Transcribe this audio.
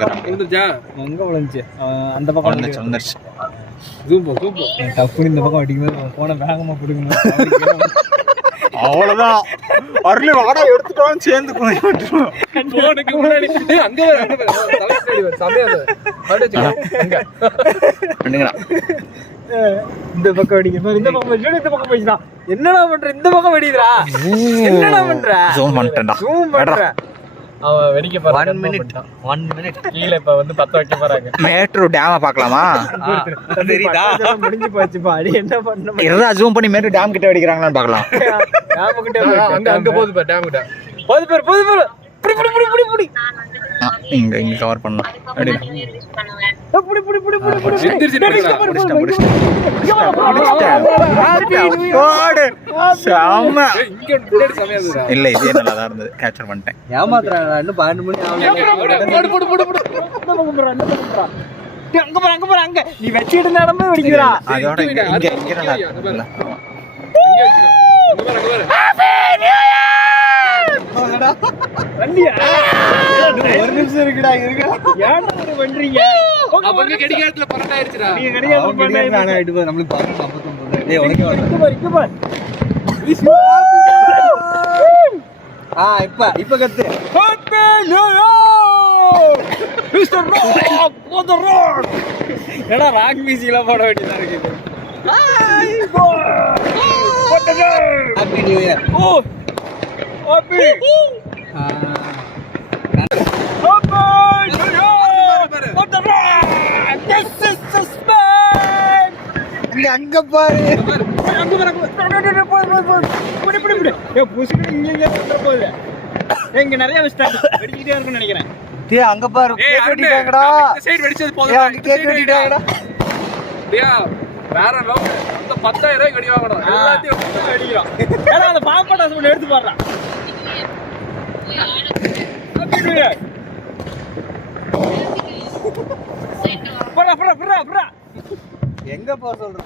எங்க விழுந்துச்சு அந்த பக்கம் வந்துருச்சு. டப்புனு இந்த பக்கம் அடிக்கும்போது போன வேகமா பிடிக்கணும். அவ்வளவுதான். அருளி வாடா எடுத்துட்டோம் சேர்ந்து இந்த பக்கம் அடிக்கணும். இந்த பக்கம் இந்த பக்கம் போயிடுச்சுடா. என்னடா பண்ற? இந்த பக்கம் வெடிக்குதுடா. என்னடா பண்ற? ஜூம் பண்ணிட்டேன்டா. ஜூம் பண்ற. அவன் வெடிக்க போறான். 1 மினிட் கீழ இப்ப வந்து 10 வைக்க போறாங்க. மேட்ரோ டேம் பார்க்கலாமா? தெரியுதா? முடிஞ்சு போச்சு பாடி. என்ன பண்ணணும்? எறா ஜூம் பண்ணி மேட்ரோ டேம் கிட்ட வெடிக்கறாங்களான்னு பார்க்கலாம். டேம் கிட்ட அங்க போகுது பாரு. டேம் கிட்ட போகுது பாரு. புடி இங்க கவர் பண்ணலாம். அடி புடி சாம இல்ல இதே நல்லா தான் இருந்தது. கேப்சர் பண்ணிட்டேன். ஏமாத்துறாங்க. இன்னும் 12 மணி ஆகல. அங்க போற அங்க நீ வெச்சிட்டு நடமே வெடிக்குறா. அதோட இங்க நல்லா இருக்குல்ல. வண்டியா ஒரு நிமிஷம் இருக்குடா. ஏன்டா இப்படி பண்றீங்க? அவங்க கடிகாரத்துல பரட்டாயிருச்சுடா. நீங்க கடிகாரத்துல பரட்டாயிருச்சு. நானே ஆயிட்டு போய் நம்மளுக்கு 49. டேய் உனக்கு இங்க பாரு. இப்ப கத்து. Happy new year mister rock on the road. ஏடா ராக் மியூசிக்ல போட வேண்டியதா இருக்கு. Happy new year. Oh happy அங்க பாரு. இங்க நிறைய வெடிச்சுட்டே இருக்குன்னு நினைக்கிறேன். அங்க பாரு வேற லவ் அந்த 10,000 ரூபாய் கடி வாங்கணும். எல்லாத்தையும் அடிக்கிறோம். ஏன்னா அந்த பாப்பாடா சொல்ல எடுத்து பாடுறான். எங்க போற சொல்ற?